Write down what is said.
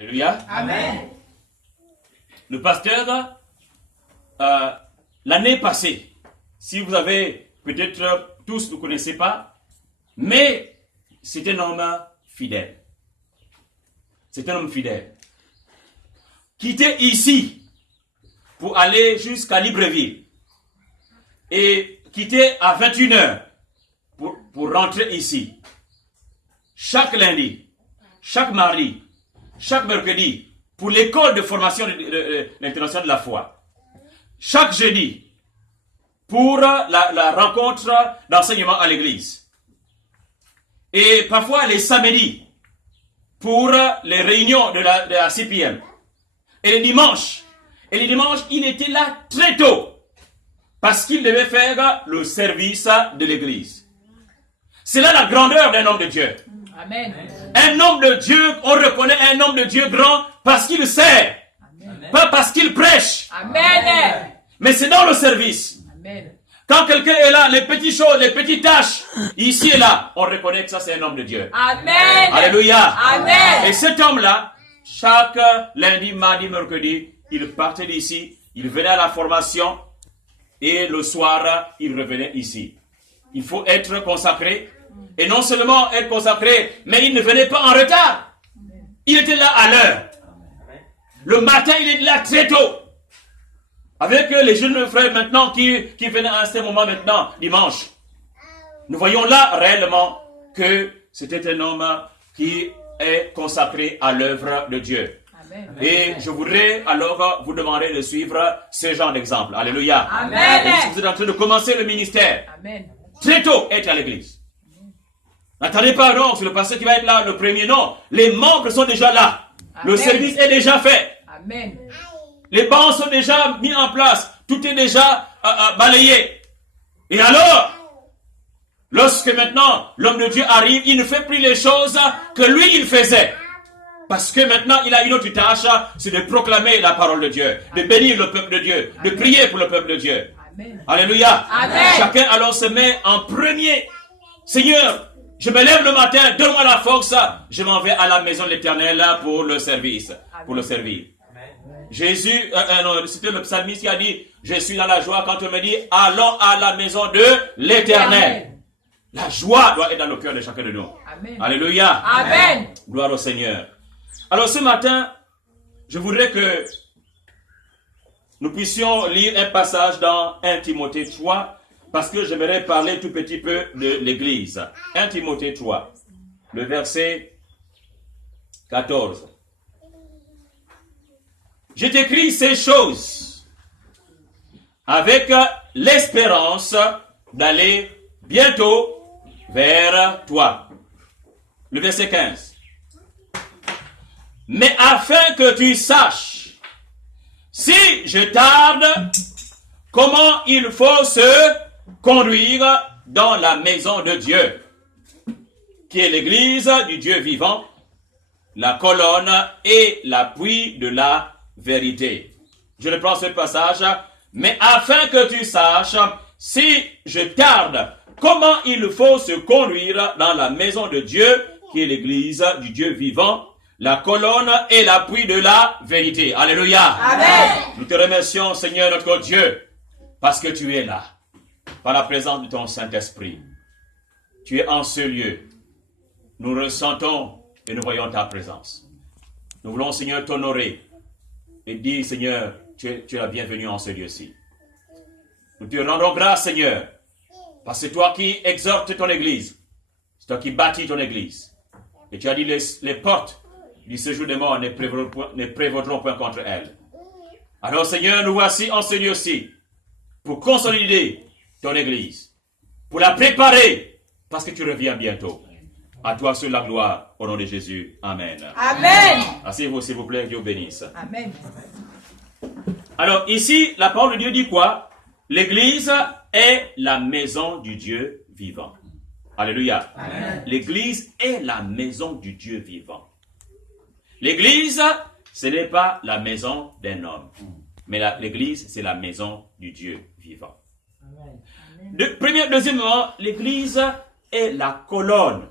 Alléluia. Amen. Le pasteur, l'année passée, si vous avez peut-être tous ne connaissez pas, mais c'est un homme fidèle. C'est un homme fidèle. Quitter ici pour aller jusqu'à Libreville et quitter à 21h pour rentrer ici. Chaque lundi, chaque mardi, chaque mercredi, pour l'école de formation de l'international de la foi. Chaque jeudi, pour la rencontre d'enseignement à l'église. Et parfois les samedis, pour les réunions de la CPM. Et les dimanches, il était là très tôt, parce qu'il devait faire le service de l'église. C'est là la grandeur d'un homme de Dieu. Amen. Un homme de Dieu, on reconnaît un homme de Dieu grand parce qu'il sert, pas parce qu'il prêche. Amen. Mais c'est dans le service. Amen. Quand quelqu'un est là, les petites choses, les petites tâches, ici et là, on reconnaît que ça c'est un homme de Dieu. Amen. Alléluia. Amen. Et cet homme-là, chaque lundi, mardi, mercredi, il partait d'ici, il venait à la formation et le soir, il revenait ici. Il faut être consacré. Et non seulement être consacré, mais il ne venait pas en retard. Il était là à l'heure. Le matin, il était là très tôt. Avec les jeunes frères maintenant qui venaient à ce moment maintenant, dimanche. Nous voyons là réellement que c'était un homme qui est consacré à l'œuvre de Dieu. Amen. Et je voudrais alors vous demander de suivre ce genre d'exemple. Alléluia. Amen. Et si vous êtes en train de commencer le ministère, Amen. très tôt, être à l'église. N'attendez pas, non, c'est le pasteur qui va être là le premier, non. Les membres sont déjà là. Amen. Le service est déjà fait. Amen. Les bancs sont déjà mis en place. Tout est déjà balayé. Et alors, lorsque maintenant l'homme de Dieu arrive, il ne fait plus les choses que lui, il faisait. Parce que maintenant, il a une autre tâche, c'est de proclamer la parole de Dieu, de bénir le peuple de Dieu, de prier pour le peuple de Dieu. Amen. Alléluia. Amen. Chacun alors se met en premier. Seigneur, je me lève le matin, donne-moi la force, je m'en vais à la maison de l'Éternel pour le service, pour le servir. Jésus, non, c'était le psalmiste qui a dit, je suis dans la joie quand on me dit, allons à la maison de l'Éternel. La joie doit être dans le cœur de chacun de nous. Amen. Alléluia. Amen. Gloire au Seigneur. Alors ce matin, je voudrais que nous puissions lire un passage dans 1 Timothée 3, parce que j'aimerais parler tout petit peu de l'Église. 1 Timothée 3, le verset 14. Je t'écris ces choses avec l'espérance d'aller bientôt vers toi. Le verset 15. Mais afin que tu saches, si je tarde, comment il faut se conduire dans la maison de Dieu, qui est l'église du Dieu vivant, la colonne et l'appui de la vérité. Je reprends ce passage. Mais afin que tu saches, si je tarde, comment il faut se conduire dans la maison de Dieu, qui est l'église du Dieu vivant, la colonne et l'appui de la vérité. Alléluia. Amen. Nous te remercions, Seigneur notre Dieu, parce que tu es là, par la présence de ton Saint-Esprit. Tu es en ce lieu. Nous ressentons et nous voyons ta présence. Nous voulons, Seigneur, t'honorer et dire, Seigneur, tu es la bienvenue en ce lieu-ci. Nous te rendons grâce, Seigneur, parce que c'est toi qui exhortes ton Église. C'est toi qui bâtis ton Église. Et tu as dit, les portes du séjour des morts ne prévaudront point contre elle. Alors, Seigneur, nous voici en ce lieu-ci pour consolider ton Église, pour la préparer, parce que tu reviens bientôt. À toi seule la gloire, au nom de Jésus. Amen. Amen. Asseyez-vous, s'il vous plaît, Dieu vous bénisse. Amen. Alors, ici, la parole de Dieu dit quoi? L'Église est la maison du Dieu vivant. Alléluia. Amen. L'Église est la maison du Dieu vivant. L'Église, ce n'est pas la maison d'un homme, mais l'Église, c'est la maison du Dieu vivant. Deuxièmement, l'Église est la colonne